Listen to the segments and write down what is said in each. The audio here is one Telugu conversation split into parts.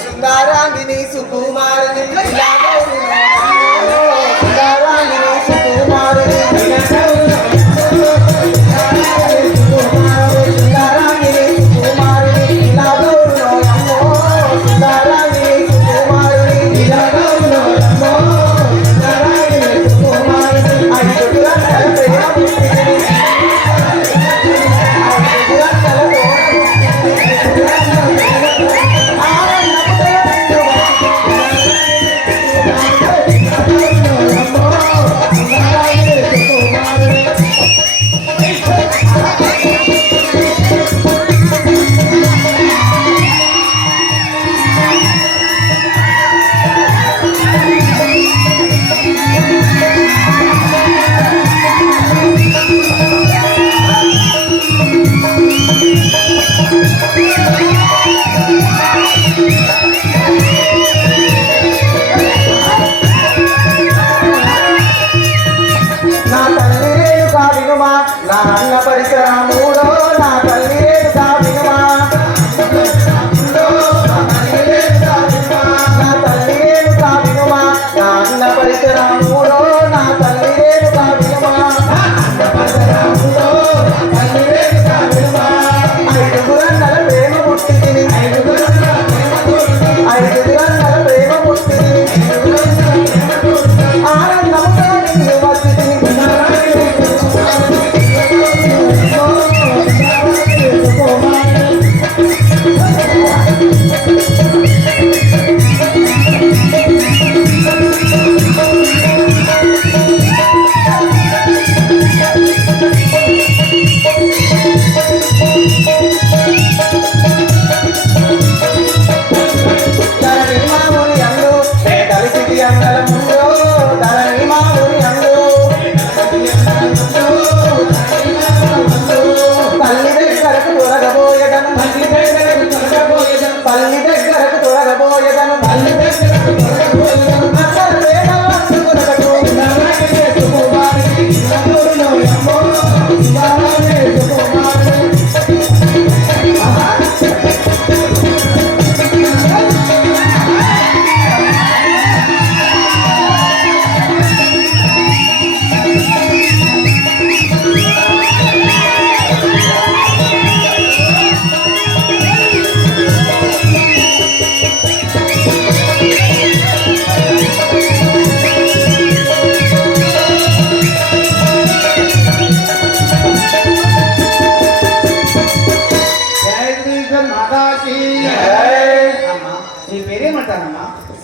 సుందరాంగిని సుకుమారిని సుందరాంగిని సుకుమారిని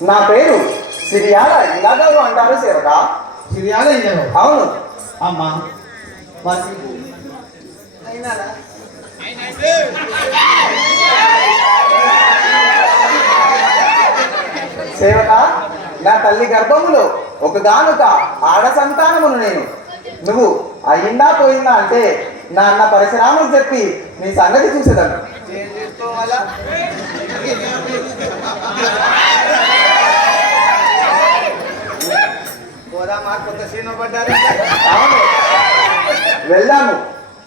నా పేరు సిరియాల ఇలాగవు అంటారు సేవక. సిరియాల ఇలాగవు? అవును అమ్మా. సేవక, నా తల్లి గర్భములో ఒకగానొక ఆడ సంతానమును నేను. నువ్వు అయ్యిందా పోయిందా అంటే నా అన్న పరశురాములు చెప్పి నీ సంగతి చూసేదాన్ని. అవును, వెళ్దాము.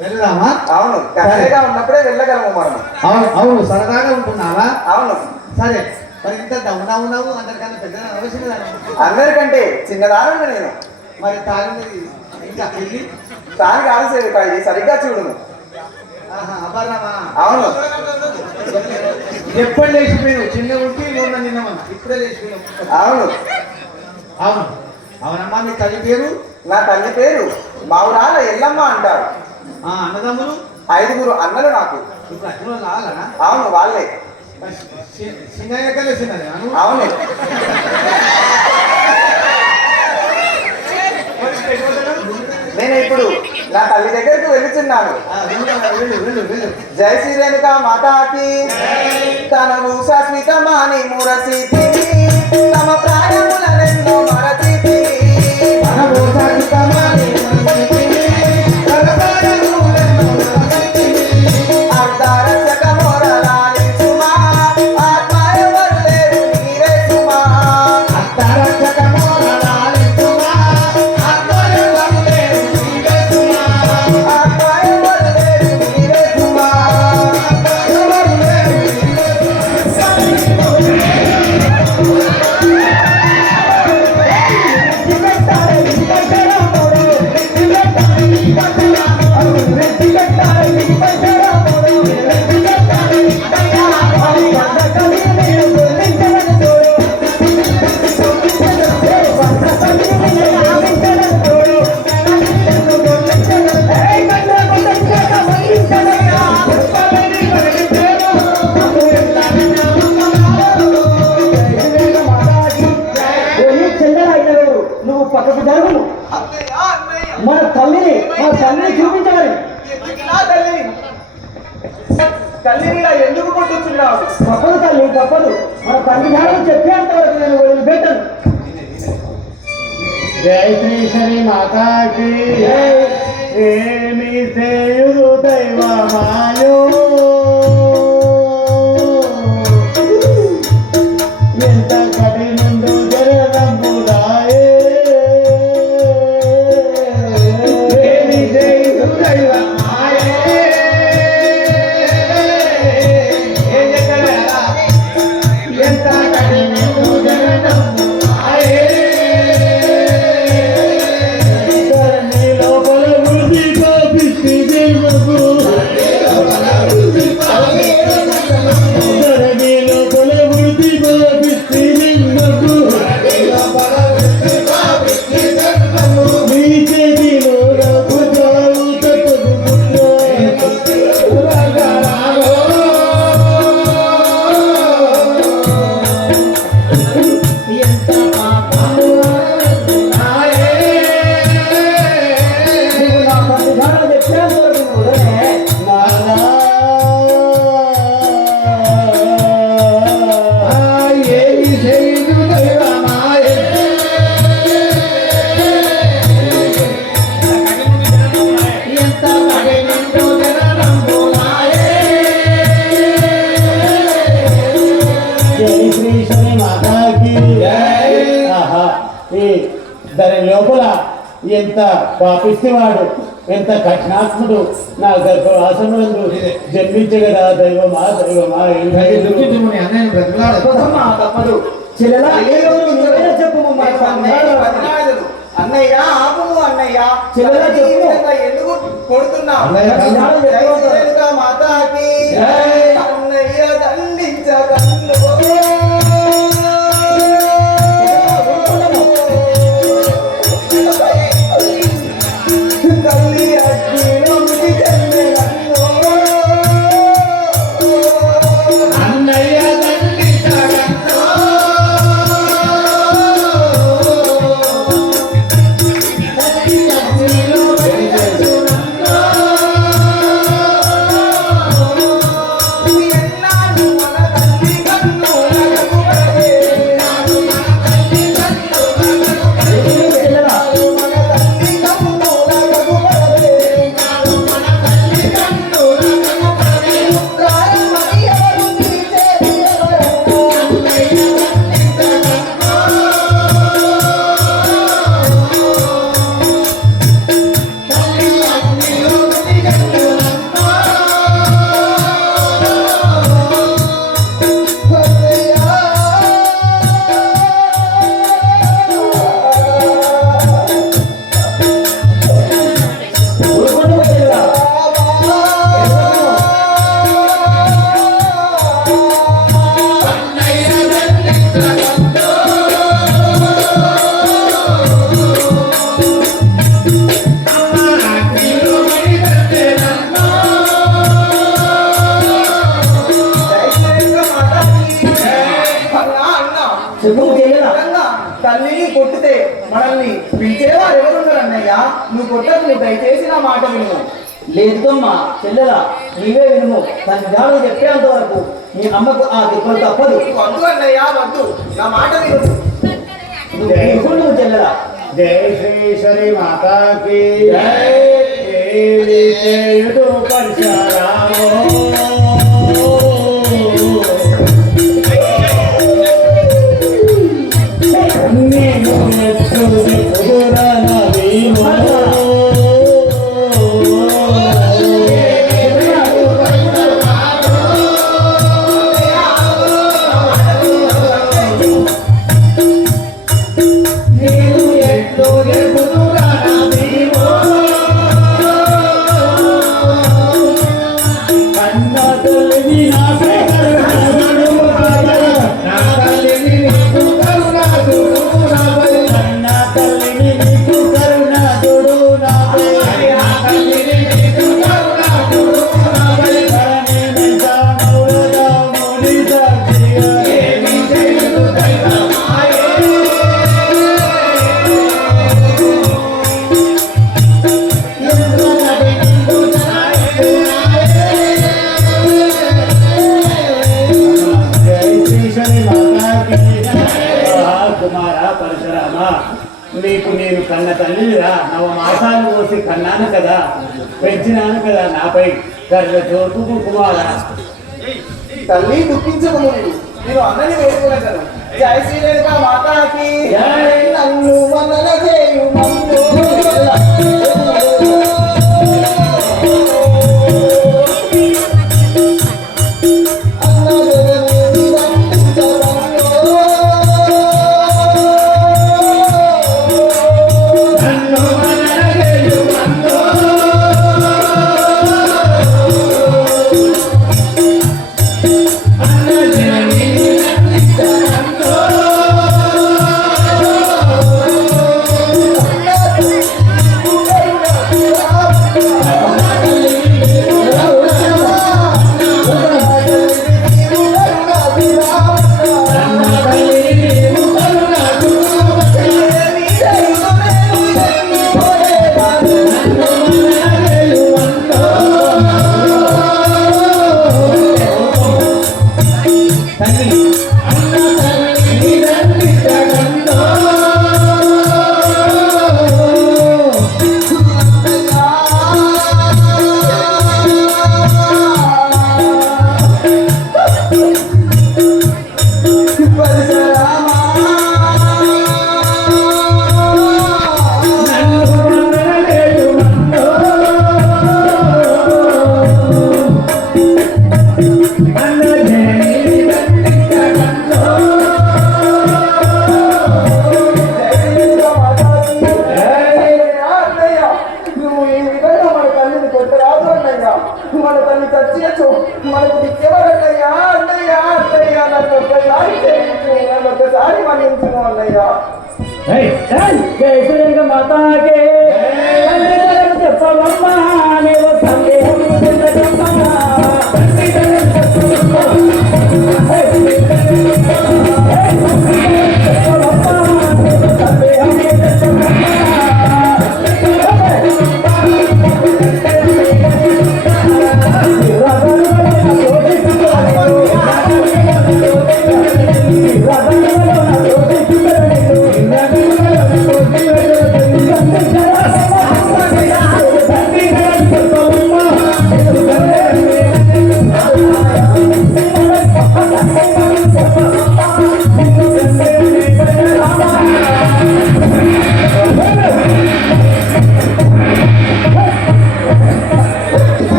వెళ్దామా? అవును, కరెక్ట్గా ఉన్నప్పుడే వెళ్ళగలము మనం. అవును అవును, సరదాగా ఉంటున్నావా? అవును. సరే, మరి ఇంత ఉన్నావు అందరికన్నా పెద్ద అవసరం. అందరికంటే చిన్నదాను నేను. మరి తాగి ఇంకా వెళ్ళి తాను కాదు సేవక, ఇది సరిగ్గా చూడును. అవును, ఎప్పుడు లేచిపోయావు? చిన్న ఉంటే నిన్నమన్నా ఇప్పుడే లేచిపోయావు. అవును అవును అవునమ్మా. మీ తల్లి పేరు? నా తల్లి పేరు మావురాల ఎల్లమ్మ అంటారు. అన్నదమ్ములు? 5 అన్నలు నాకు. ఇప్పుడు అన్నలు రావాలనా? అవును, వాళ్ళే. చిన్నయ్యకలే చిన్నది. అవును. నేను ఇప్పుడు నా తల్లి దగ్గరికి వెళ్తున్నాను. జై శ్రీ రేణుకా మాతాకి తనము శాశ్వతమాని మురసి తమ ప్రాయములెన్నో మరచి తనము శాశ్వతమాని మా తల్లిని చూపించమని. నా తల్లిని తల్లిని ఇలా ఎందుకు కొట్టుచున్నావు? తప్పదు తల్లి, తప్పదు. మన తల్లి గారు చెప్పేంత వరకు నేను వదిలిపెట్టను. జై శ్రీ శని మాతాకి ఏమి సేయుడు దైవమాయో ఎంత కఠినుండు జరదంబుదాయే ఏమి సేయుడు దైవమాయే ఎంత కఠినుండు జరదంబుదాయే దాని లోపల ఎంత పాపిస్తేవాడు, ఎంత కఠినాత్ముడు నా గర్భవాసములందు జన్మించగదా దైవమా దైవమా. తప్పదు చెల్లెలా చెప్పు. అన్నయ్య ఆపు అన్నయ్య, చెల్లెలా చెప్పు. ఎందుకు కొడుతున్నావు? మాతాకి అన్నయ్య దండించగలను. తల్లిని కొట్టితే మనల్ని పిలిచేవారు ఎవరున్నారు అన్నయ్య? నువ్వు కొట్టకు, దయచేసి నా మాట విను. లేదమ్మా చెల్లెలా, నీవే వినుము. తన జాడు చెప్పేంత వరకు నీ అమ్మకు ఆ దిక్కులు తప్పదు. వద్దు అన్నయ్య, వద్దు, నా మాట విను. నువ్వు చెల్లెలా. జై శ్రీ శని మాతాకి పరశురామో నేను అన్న ఆ, నీకు నేను కన్న తల్లిరా, నవ మాసాలు పోసి కన్నాను కదా, పెంచినాను కదా, నాపై కర్ర చోటు కుమారా. తల్లి దుఃఖించకము నేను అన్నని వేడుకున్నాను. జై శ్రీరేఖ మాతాకి నన్ను మనన చేయు మన్ను. మాతాకే చెప్పవమ్మా నీవు సందేహం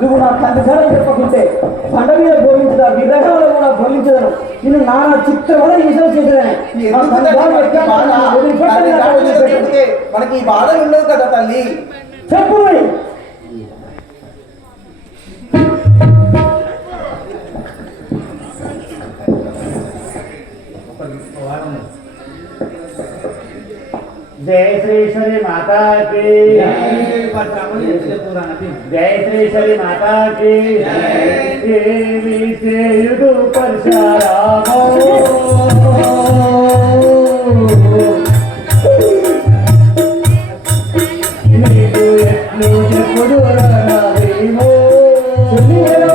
నువ్వు నా తండ్రి ధరం చెప్పకుంటే పండ మీద బోధించదా విగ్రహంలో కూడా బోధించదను నేను నానా చిత్రవద నిమిషం చేసేదాన్ని. మనకి ఈ బాధలు ఉండవు కదా తల్లి. చెప్పు जय श्री श्री माता की जय श्री श्री माता की देवी से युदु परशुरामो नीतु यत्नु जपुरु राधीमो सुनियो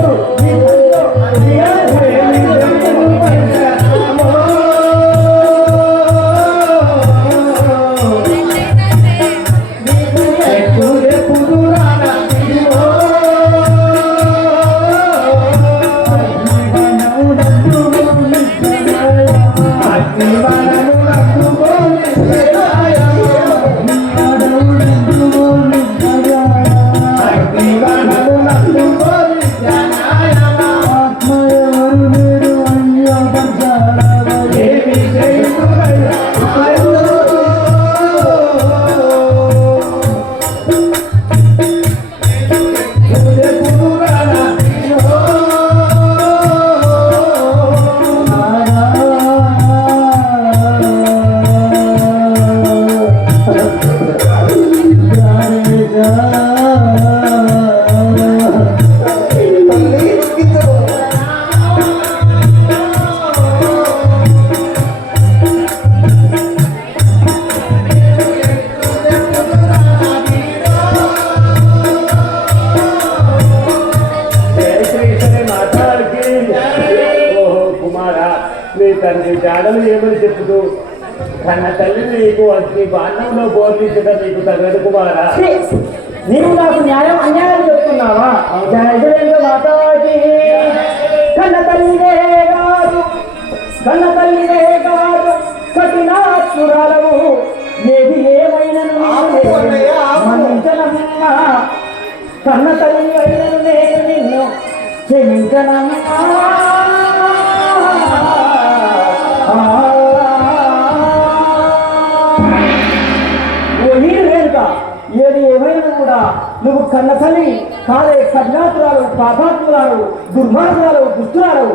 తండ్రి జాడలు ఏమని చెప్పుతూ కన్న తల్లి నీకు అగ్ని బాణంలో బోధించడం నీకు తగదు కుమారా. ఛీ! నీవు నాకు న్యాయం అన్యాయం చెప్తున్నావా? జయ మాతాజీ కన్న తల్లినే గారు కన్న తల్లినే గారు కఠినాత్మురాలవు ఏది ఏమైనా మన్నించనమ్మా కన్న తల్లి అయిన నేను నిన్ను క్షమించనమ్మా. ఏది ఏమైనా కూడా నువ్వు కన్న తల్లి కాలే కఠినాతురాలు పాపాత్మురాలు దుర్మార్గురాలు దుష్టురాలు.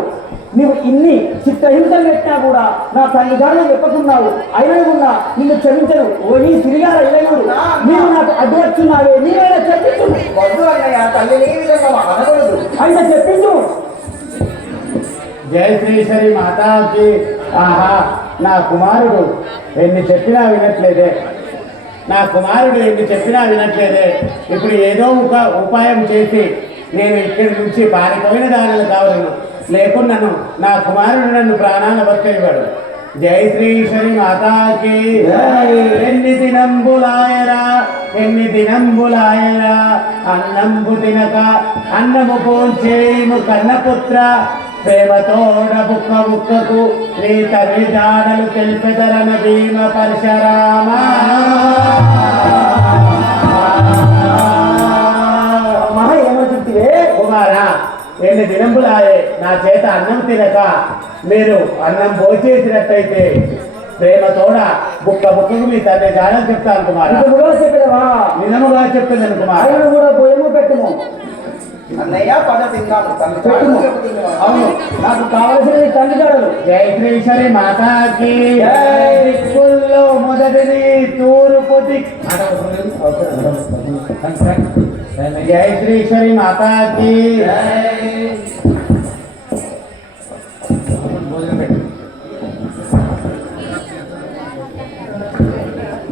నువ్వు ఇన్ని చిత్తహింసలు పెట్టినా కూడా నా తల్లిగారు చెప్పకున్నావు. అయినా కూడా నిన్ను క్షమించను. ఓ నీ తిరిగారు ఇలయుడు నీవు నాకు అడ్డు వచ్చున్నావే నీవైనా చెప్పించు. వద్దు అన్నయ్య, తల్లిని ఈ విధంగా అనకూడదు. అయితే చెప్పించు. జయ శ్రీశ్వరి మాతాకి. ఆహా, నా కుమారుడు ఎన్ని చెప్పినా వినట్లేదే, నా కుమారుడు ఎన్ని చెప్పినా వినట్లేదే. ఇప్పుడు ఏదో ఒక ఉపాయం చేసి నేను ఇక్కడి నుంచి పారిపోయిన దానిని కావలను, లేకున్నాను నా కుమారుడు నన్ను ప్రాణాల బతికివాడు. జై శ్రీశ్వరి మాతాకి. ఎన్ని దినంబులాయరా ఎన్ని దినంబులాయరా అన్నంబు తినక అన్నము పోంచేము కన్నపుత్ర ప్రేమతోడ బుక్క బుక్కకు నీ తల్లి జాడలు తెలిపెదరన భీమ పరశురామ. ఏమవుతుందివే కుమారా, ఎన్ని దినంబులాయే నా చేత అన్నం తినక మీరు అన్నం భోజేసినట్టయితే ప్రేమతోడ బుక్క బుక్కకు మీ తండ్రి జాడలు చెప్తాను కుమారా. చెప్పేదవా? నిజముగా చెప్పిందని కుమారా. ఆయన కూడా భోజనం పెట్టుము. అన్నయ్య పద తిందాము. అవును, నాకు కావలసిన తండ్రి జాడలు. జై శ్రీశ్వరి మాతాకి. దిక్కుల్లో మొదటిది తూర్పు జై శ్రీశ్వరి మాతాకి.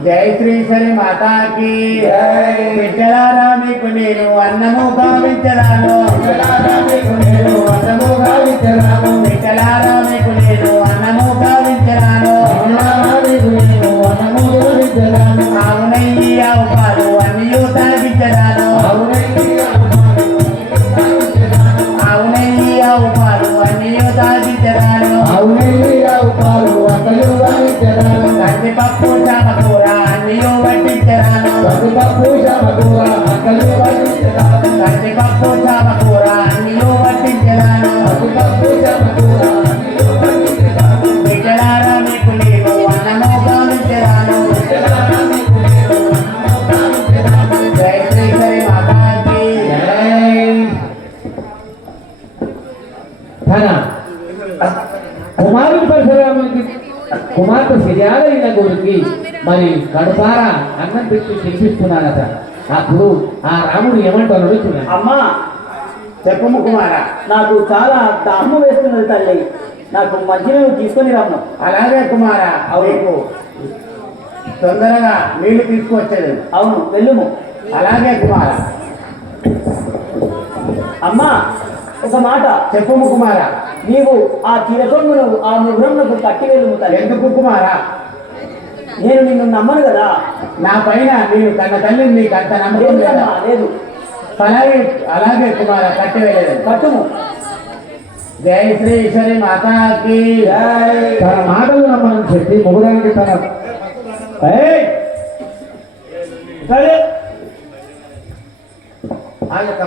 జై శ్రీశ్వరి మాతాకి. బిడ్డలారా మీకు నేను అన్నము గావించరాను, బిడ్డలారా మీకు నేను అన్నము గావించరాను, బిడ్డలారా మీకు నేను అన్నము గావించరాను, అవునయ్యి అవుపాలు అన్నయూ తాగించరాను, అవునయ్యి అవుపాలు అన్నయూ తాగించరాను, కందిపప్పు చామకూర అన్నయూ వడ్డించరాను, కందిపప్పు చామకూర అన్నయూ వడ్డించరాను, బిడ్డలారా మీకు నేను అన్నము గావించరాను. జై శ్రీశ్వరి మాతాకి. తన కుమారుడి పరశురామునికి కుమార్తె శర్యాలైన గురికి మరి కడుపారా అన్నం పెట్టి తినిపిస్తున్నానట. అప్పుడు ఆ రాముడు ఏమంటాడు అడుగుతున్నాడు. అమ్మా చెప్పము కుమారా. నాకు చాలా దాహము వేస్తున్నది తల్లి, నాకు మంచినీళ్ళు తీసుకొని రమ్ము. అలాగే కుమారా, నీకు తొందరగా నీళ్లు తీసుకువచ్చేది. అవును, వెళ్ళుము. అలాగే కుమారా. అమ్మా ఒక మాట చెప్పము కుమారా. నీవు ఆ చిరకొంగును ఆ మృగమునకు కట్టి వెళ్ళుము తల్లి. ఎందుకు కుమారా? నేను నిన్ను నమ్మను కదా. నా పైన నేను కన్న తల్లిని నీకు అంత నమ్మకం లేదా? లేదు. అలాగే అలాగే కుమారా, కట్టివేయలేదు. కట్టుము. జై శ్రీశ్వరి మాతాకి. తన మాటలు నమ్మని చెప్పి మొగుడానికి తన సరే ఆ యొక్క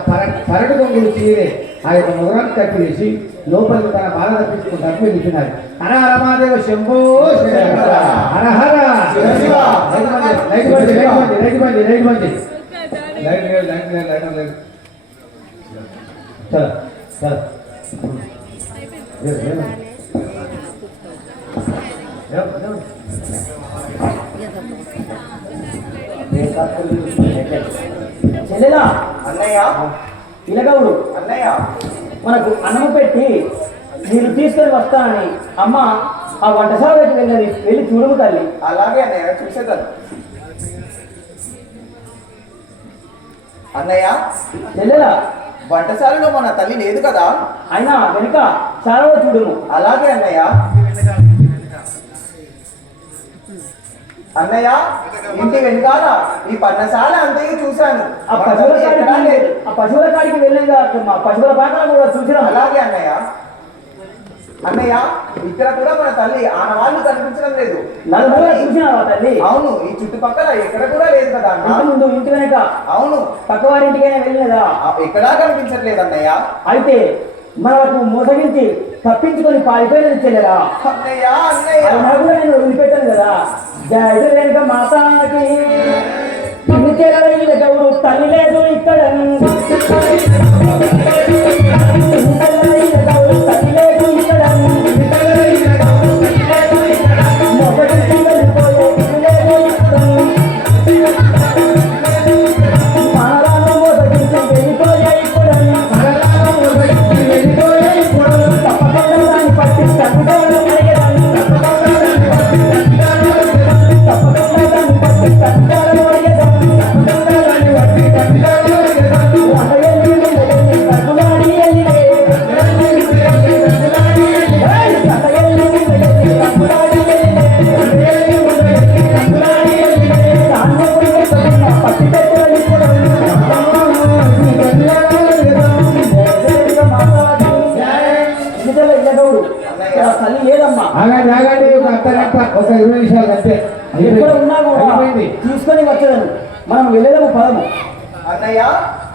పరడు దొంగలు తీరే ఆ యొక్క మొగరాన్ని కట్టివేసి లోపలికి తన బాధ తప్పించుకుంటానికి వెళ్ళిపోయినారు. హర హర మహాదేవ శంభో శంకర. హర హర రైతు మంది చలో చలో. చెల్లెలా అన్నయ్య ఇలగవుడు అన్నయ్య మనకు అన్నము పెట్టి మీరు తీసుకొని వస్తానని అమ్మ ఆ వంటశాలకి వెళ్ళి చూడము తల్లి. అలాగే అన్నయ్య, చూసేదాన్ని. అన్నయ్య చెల్లెలా వంటశాలలో మన తల్లి లేదు కదా? అయినా వెనుక చాలా చూడును. అలాగే అన్నయ్య. అన్నయ్య, ఇంటి వెనుకాల ఈ పర్ణశాల అంతగా చూశాను. ఆ పశువుల కాడికి వెళ్ళింది మా పశువుల పాకలు కూడా చూసినా. అలాగే అన్నయ్య. అన్నయ్య, ఇక్కడ కూడా మన తల్లి ఆనవాళ్ళు కనిపించడం లేదు. నలుగురు చూసినావా తల్లి? అవును, ఈ చుట్టుపక్కల ఎక్కడ కూడా లేదు కదా అన్న. ఇంటి ముందు ఇంటి వెనక అవును, పక్కవారింటికైనా వెళ్ళినదా? ఎక్కడా కనిపించట్లేదు అన్నయ్య. అయితే మనకు మోసగించి తప్పించుకొని పారిపోయినది చెల్లెరా. అన్నయ్య అన్నయ్య, అది కూడా నేను వదిలిపెట్టాను కదా. జయ వెనుక మాతాకి ఇన్ని చెల్లెల గౌరు తల్లి లేదు ఇక్కడ. తల్లి లేదు ఇక్కడ. మొదటి వెళ్ళిపోయే ఇల్లు లేదు ఇక్కడ. మానవాను మొదటి వెళ్ళిపోయే ఇక్కడ. తప్పకుండా దాన్ని పట్టి తగ్గుతాడు అడిగేదాన్ని. తప్పకుండా దాన్ని పట్టి తగ్గుతాడు అడిగేదాన్ని. తల్లి లేదమ్మా. ఆగండి ఆగండి, ఒక అర్ధగంట, ఒక 20 నిమిషాలు అంతే. ఎక్కడ ఉన్నా కూడా అయిపోయింది. తీసుకొని వచ్చేదాన్ని. మనం వెళ్ళేదాము పదము. అన్నయ్య,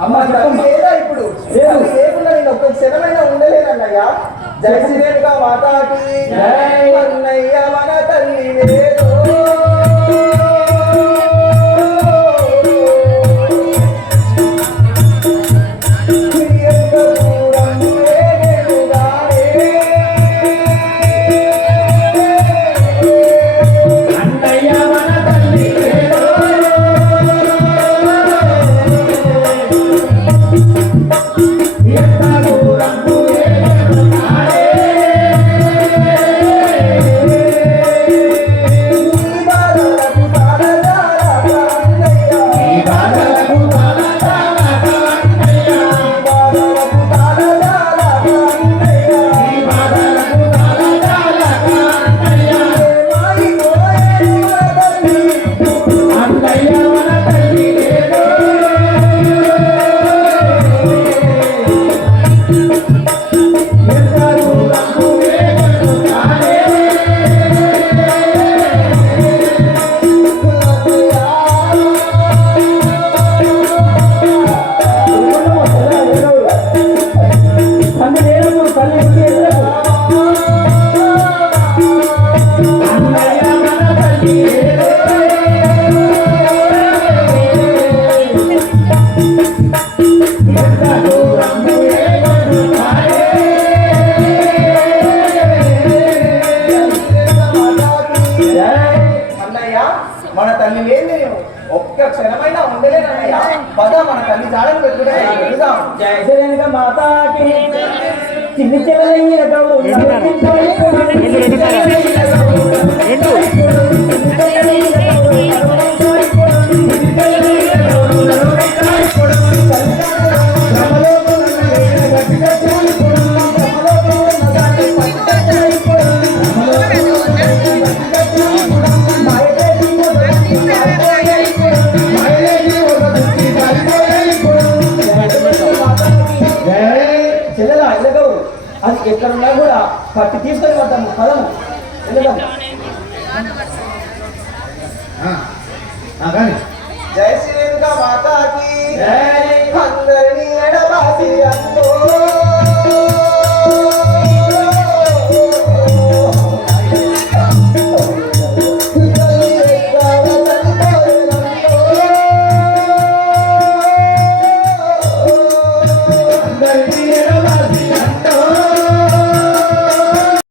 అమ్మ తల్లి చెప్పమ్మా. లేదా ఇప్పుడు? లేదు. తల్లి లేకుండా నేను ఒక్క క్షణమైనా ఉండలేను అన్నయ్య. జయ శ్రీరేణుగా మాతాకి జై. అన్నయ్య, మన తల్లి లేదు. అన్నయ్య, మన తల్లి లేని నేను ఒక్క క్షణమైనా ఉండలేను అన్నయ్య. పద, మన తల్లి జాడలు పెట్టుకుంటాం. జయ శ్రీరేణుక మాతాకి చిన్ని చెల్లెల గౌరు చెల్లెల ఇళ్ళగౌరు అది ఎక్కడున్నా కూడా పట్టి తీసుకొని వద్దాము పదము వెళ్ళదాము. కానీ జయ శ్రీరేణుగా మాతాకి జై. అందరి